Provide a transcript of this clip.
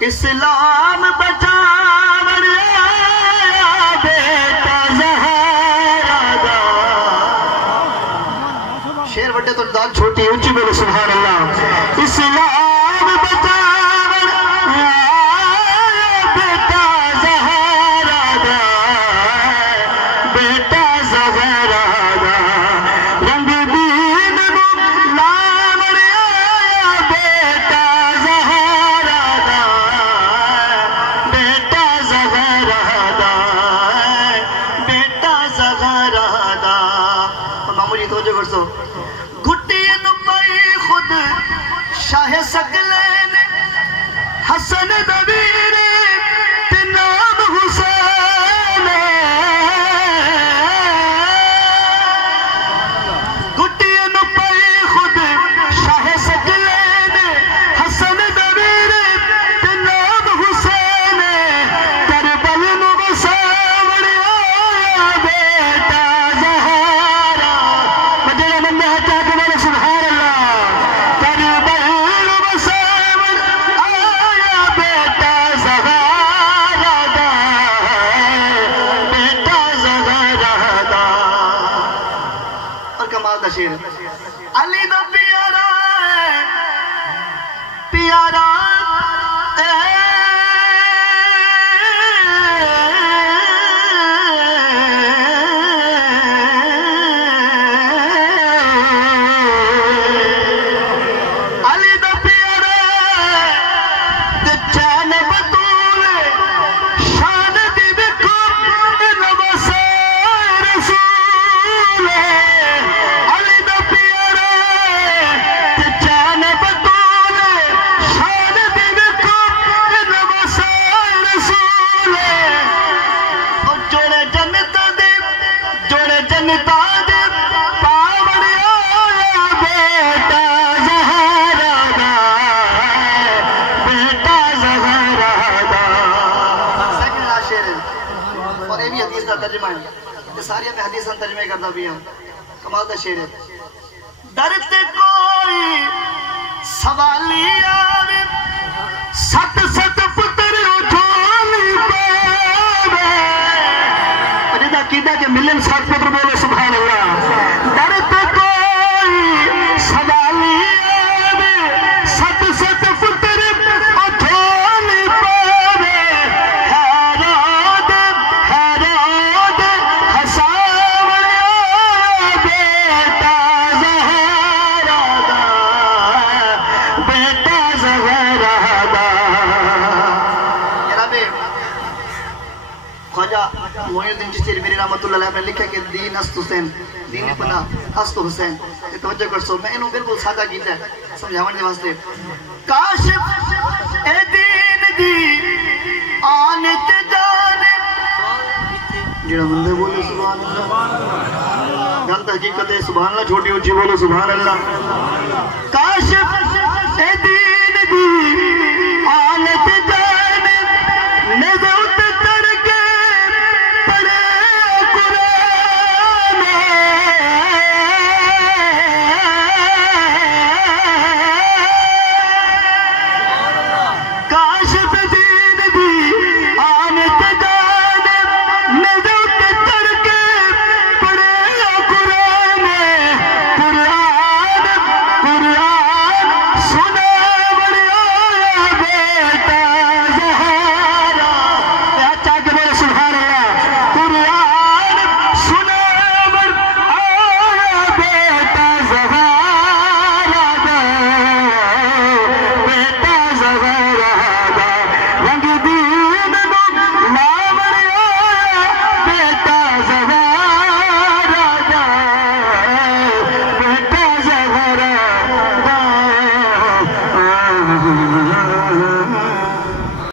اسلام بچاون بیٹا زہرا دا شیر وڈے تو انداز چھوٹی اونچی بولو سبحان اللہ اسلام بچاون بیٹا زہرا دا بیٹا زہرا دا رنگ دین نو لاون بیٹا زہرا دا بیٹا زہرا دا بیٹا زہرا دا مامو جی توجہ کرسو گھٹی نمائی خود شاہ سگلین حسن دبیر نام حسین گھٹی نمائی خود شاہ سگلین حسن دبیر نام حسین کربل نو بساون آیا بیٹا زہرا مجھے من ہے کیا کہ بولے سبحان اللہ کربل نو بساون آیا بیٹا زہرا دا بیٹا زہرا دا اور کمال دا شیر علی دا پیارا پیارا علی دا پیارا تے چین بطول شان دی بکو نواسے رسول علی دا پیارا تے چین بطول شان دی بکو نواسے رسول او جوڑے جنتا دے پاون آیا بیٹا زہرا دا بیٹا زہرا دا سیکنڈ لاسٹ شعر ہے اور یہ بھی حدیث کا ترجمہ ہے یہ ساری میں حدیث کا ترجمہ کرتا بھی ہوں کمال کا شعر ہے درتے کوئی سوالی آوے ست ست پتر اٹھولی پاوے اور یہ عقیدہ کہ ملن سات پتر بولے سبحان اللہ درتے کوئی سوالی آوے ست ست پتر اٹھولی پاوے حیراد حساون آیا بیٹا زہرا دا بیٹا زہرا دا جناب خواجہ معین الدین چشتی میری رحمت اللہ علیہ نے لکھا کہ دین است حسین دین پناہ است حسین یہ توجہ کر سو میں انہوں بالکل سادہ گیتا ہے سمجھاون دے واسطے کاشف اے دین دی آن تے جانے جڑا بندے بولے سبحان اللہ گل حقیقت ہے سبحان اللہ چھوٹی اونچی بولو سبحان اللہ کاشف اے